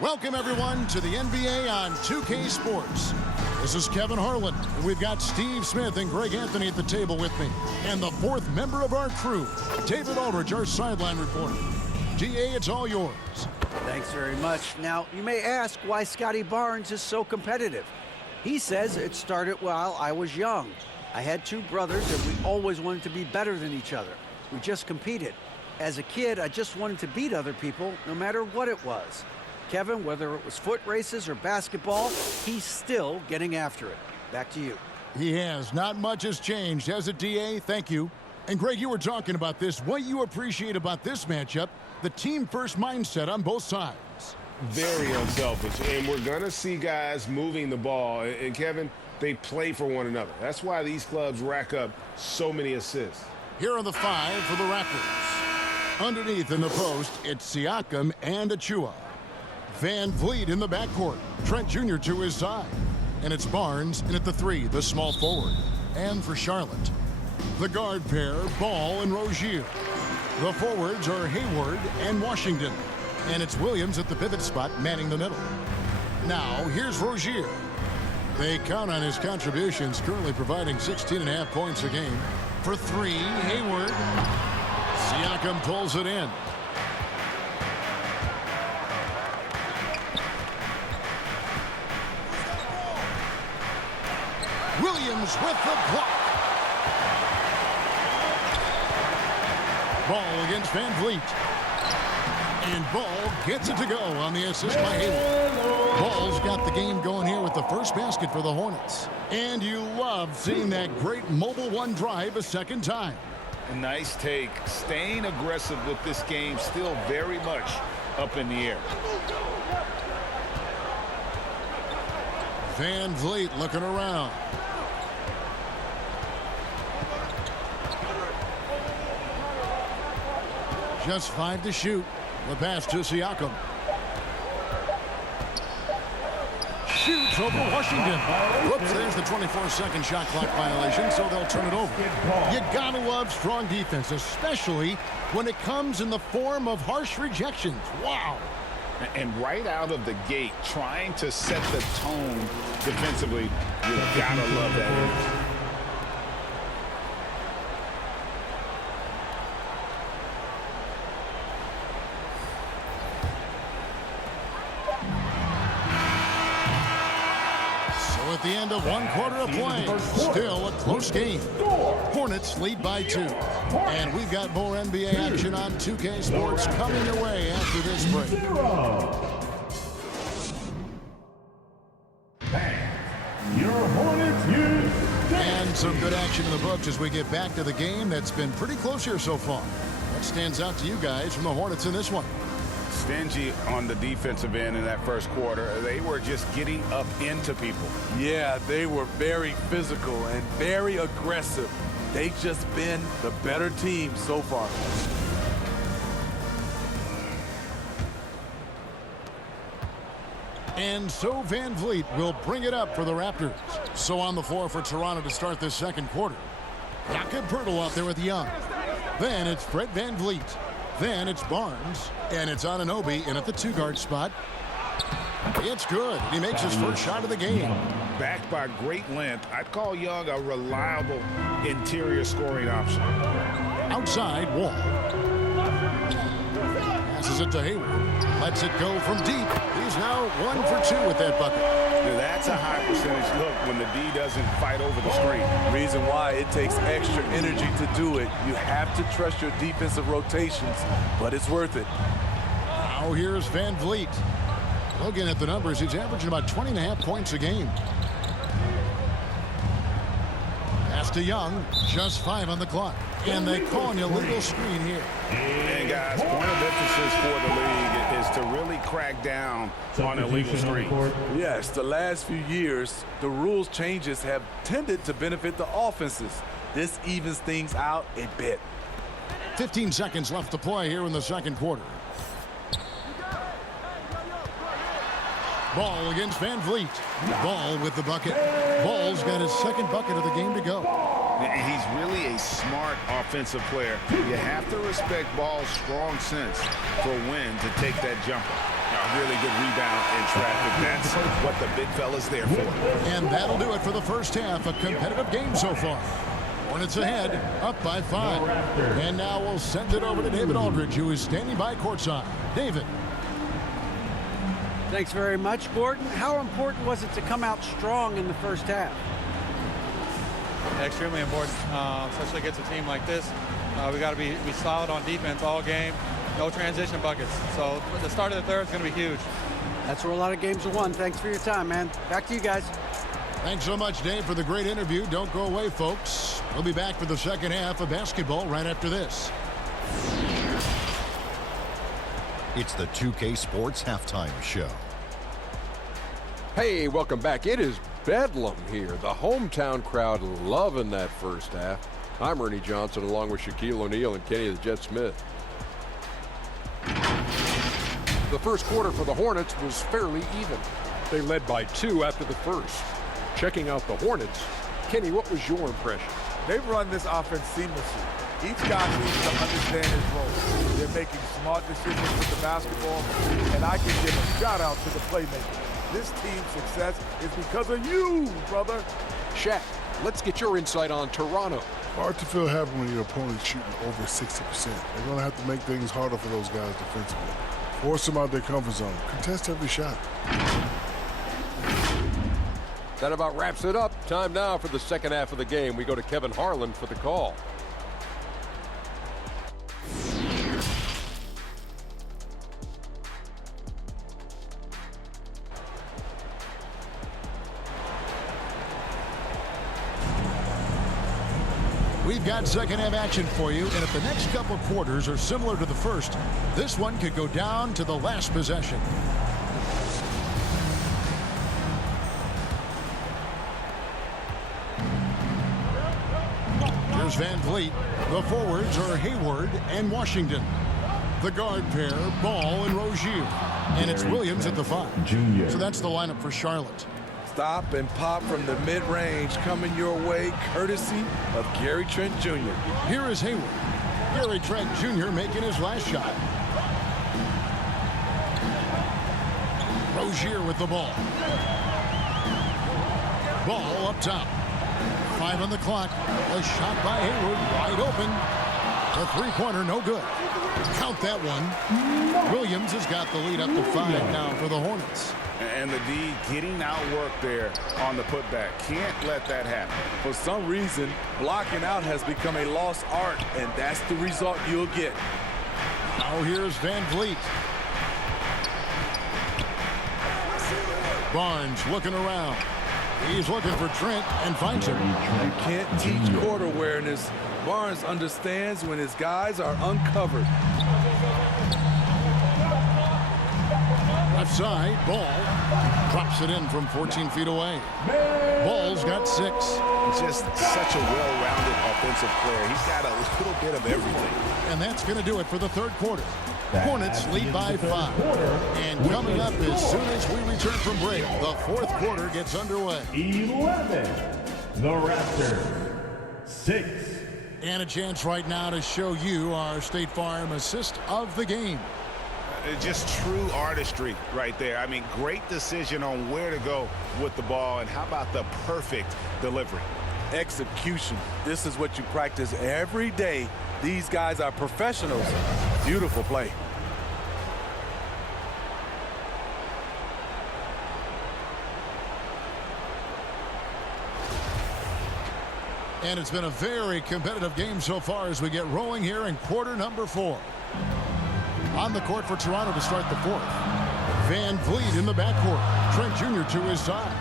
Welcome, everyone, to the NBA on 2K Sports. This is Kevin Harlan. We've got Steve Smith and Greg Anthony at the table with me. And the fourth member of our crew, David Aldridge, our sideline reporter. DA, it's all yours. Thanks very much. Now, you may ask why Scotty Barnes is so competitive. He says it started while I was young. I had two brothers, and we always wanted to be better than each other. We just competed. As a kid, I just wanted to beat other people, no matter what it was. Kevin, whether it was foot races or basketball, he's still getting after it. Back to you. He has. Not much has changed, has it, DA? Thank you. And, Greg, you were talking about this. What you appreciate about this matchup, the team-first mindset on both sides. Very unselfish, and we're going to see guys moving the ball. And, Kevin, they play for one another. That's why these clubs rack up so many assists. Here are the five for the Raptors. Underneath in the post, it's Siakam and Achua. Van Vliet in the backcourt. Trent Jr. to his side. And it's Barnes in at the three, the small forward. And for Charlotte, the guard pair, Ball and Rozier. The forwards are Hayward and Washington. And it's Williams at the pivot spot, manning the middle. Now, here's Rozier. They count on his contributions, currently providing 16.5 points a game. For three, Hayward. Siakam pulls it in. Williams with the block. Ball against Van Vliet. And Ball gets it to go on the assist by Hayward. Ball's got the game going here with the first basket for the Hornets. And you love seeing that great mobile one drive a second time. A nice take. Staying aggressive with this game, still very much up in the air. Van Vliet looking around. Just 5 to shoot. The pass to Siakam. Shoots over Washington. Whoops, there's the 24-second shot clock violation, so they'll turn it over. You gotta love strong defense, especially when it comes in the form of harsh rejections. Wow. And right out of the gate, trying to set the tone defensively, you gotta love that. At the end of one quarter of play, still a close game. Hornets lead by 2. And we've got more NBA action on 2K Sports coming your way after this break. And some good action in the books as we get back to the game that's been pretty close here so far. What stands out to you guys from the Hornets in this one? Stingy on the defensive end in that first quarter. They were just getting up into people. Yeah, they were very physical and very aggressive. They've just been the better team so far. And so Van Vliet will bring it up for the Raptors. So on the floor for Toronto to start this second quarter. Jakob Poeltl out there with Young. Then it's Fred Van Vliet. Then it's Barnes, and it's Anunoby in at the two-guard spot. It's good. He makes his first shot of the game. Backed by great length, I'd call Young a reliable interior scoring option. Outside, Wall. Passes it to Hayward. Lets it go from deep. He's now 1 for 2 with that bucket. That's a high percentage look when the D doesn't fight over the screen. Reason why it takes extra energy to do it. You have to trust your defensive rotations, but it's worth it. Now here's Van Vliet. Looking at the numbers, he's averaging about 20.5 points a game. Pass to Young, just 5 on the clock. And they call an illegal screen here. And guys, point of emphasis for the league is to really crack down on illegal screens. Yes, the last few years, the rules changes have tended to benefit the offenses. This evens things out a bit. 15 seconds left to play here in the second quarter. Ball against Van Vliet. Ball with the bucket. Ball's got his second bucket of the game to go. And he's really a smart offensive player. You have to respect Ball's strong sense for when to take that jumper. A really good rebound in traffic. That's what the big fella's there for. And that'll do it for the first half. A competitive game so far. Hornets ahead, up by 5. And now we'll send it over to David Aldridge, who is standing by courtside. David. Thanks very much, Gordon. How important was it to come out strong in the first half? Extremely important, especially against a team like this. We got to be solid on defense all game. No transition buckets. So the start of the third is going to be huge. That's where a lot of games are won. Thanks for your time, man. Back to you guys. Thanks so much, Dave, for the great interview. Don't go away, folks. We'll be back for the second half of basketball right after this. It's the 2K Sports Halftime Show. Hey, welcome back. It is bedlam here. The hometown crowd loving that first half. I'm Ernie Johnson along with Shaquille O'Neal and Kenny the Jet Smith. The first quarter for the Hornets was fairly even. They led by 2 after the first. Checking out the Hornets, Kenny, what was your impression? They've run this offense seamlessly. Each guy seems to understand his role. They're making smart decisions with the basketball, and I can give a shout out to the playmakers. This team's success is because of you, brother. Shaq, let's get your insight on Toronto. Hard to feel happy when your opponent's shooting over 60%. They're going to have to make things harder for those guys defensively. Force them out their comfort zone. Contest every shot. That about wraps it up. Time now for the second half of the game. We go to Kevin Harlan for the call. We've got second half action for you, and if the next couple quarters are similar to the first, this one could go down to the last possession. Here's Van Vliet. The forwards are Hayward and Washington. The guard pair, Ball and Rozier. And it's Williams at the 5. So that's the lineup for Charlotte. Stop and pop from the mid-range coming your way, courtesy of Gary Trent Jr. Here is Hayward. Gary Trent Jr. making his last shot. Rozier with the ball. Ball up top. 5 on the clock. A shot by Hayward, wide open. The three-pointer, no good. Count that one. Williams has got the lead up to 5 now for the Hornets. And the D getting outworked there on the putback. Can't let that happen. For some reason, blocking out has become a lost art, and that's the result you'll get. Now here's Van Vliet. Barnes looking around. He's looking for Trent and finds him. You can't teach court awareness. Barnes understands when his guys are uncovered. Left side, Ball drops it in from 14 feet away. Ball's got 6. Just such a well-rounded offensive player. He's got a little bit of everything. And that's going to do it for the third quarter. Hornets lead by 5. And coming up as soon as we return from break, the fourth quarter gets underway. 11. The Raptors. 6. And a chance right now to show you our State Farm assist of the game. Just true artistry right there. I mean, great decision on where to go with the ball, and how about the perfect delivery? Execution. This is what you practice every day. These guys are professionals. Beautiful play. And it's been a very competitive game so far as we get rolling here in quarter number 4. On the court for Toronto to start the fourth. Van Vliet in the backcourt. Trent Jr. to his side.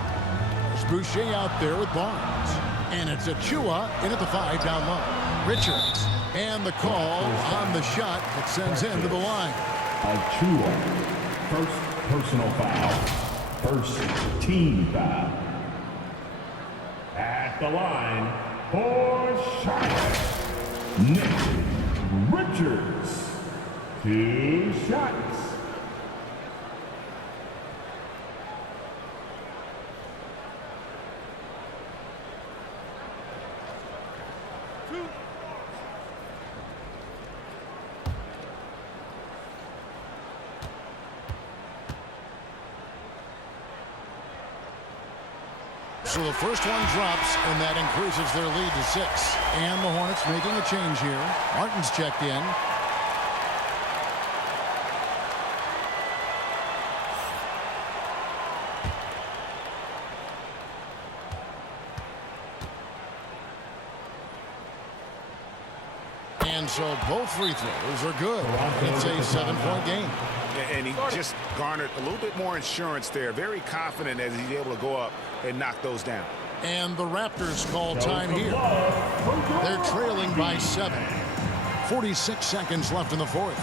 There's Boucher out there with Barnes. And it's Achua in at the 5 down low. Richards. And the call on the shot that sends him to the line. Achua. First personal foul. First team foul. At the line for Charlotte, Nick Richards. 2 shots. So the first one drops, and that increases their lead to 6. And the Hornets making a change here. Martin's checked in. And so both free throws are good. It's a 7-point game. And he just garnered a little bit more insurance there. Very confident as he's able to go up and knock those down. And the Raptors call time here. They're trailing by 7. 46 seconds left in the fourth.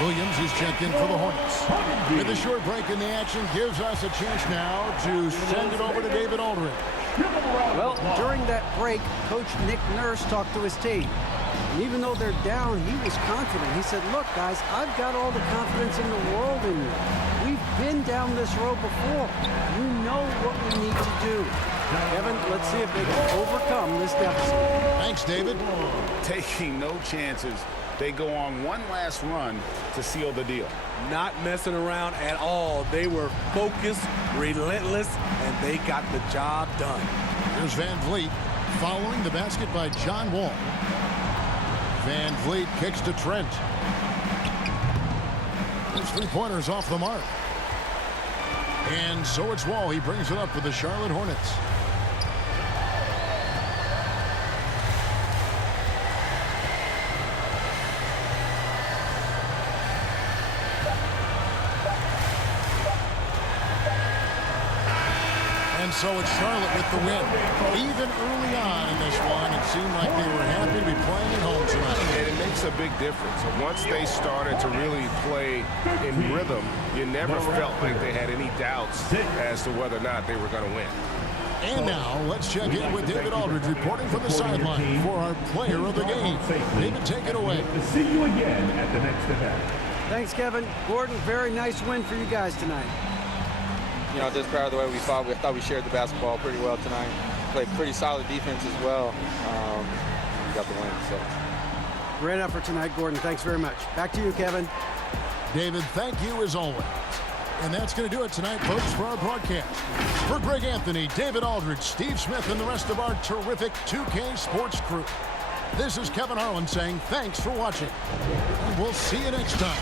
Williams is checked in for the Hornets. And the short break in the action gives us a chance now to send it over to David Aldridge. Well, during that break, Coach Nick Nurse talked to his team. And even though they're down, he was confident. He said, look, guys, I've got all the confidence in the world in you. We've been down this road before. You know what we need to do. Kevin, let's see if they can overcome this deficit. Thanks, David. Taking no chances. They go on one last run to seal the deal. Not messing around at all. They were focused, relentless, and they got the job done. Here's Van Vliet following the basket by John Wall. Van Vliet kicks to Trent. Those three-pointers off the mark. And so it's Wall. He brings it up for the Charlotte Hornets. And so it's Charlotte with the win. Even early on in this one, it seemed like they were happy to be playing at home tonight. And it makes a big difference. Once they started to really play in rhythm, you never felt like they had any doubts as to whether or not they were going to win. And now let's check in with David Aldridge reporting from the sideline for our player of the game. David, take it away. See you again at the next event. Thanks, Kevin. Gordon, very nice win for you guys tonight. You know, just proud of the way we fought. I thought we shared the basketball pretty well tonight. Played pretty solid defense as well. We got the win, so. Great effort tonight, Gordon. Thanks very much. Back to you, Kevin. David, thank you as always. And that's going to do it tonight, folks, for our broadcast. For Greg Anthony, David Aldridge, Steve Smith, and the rest of our terrific 2K Sports crew, this is Kevin Harlan saying thanks for watching. And we'll see you next time.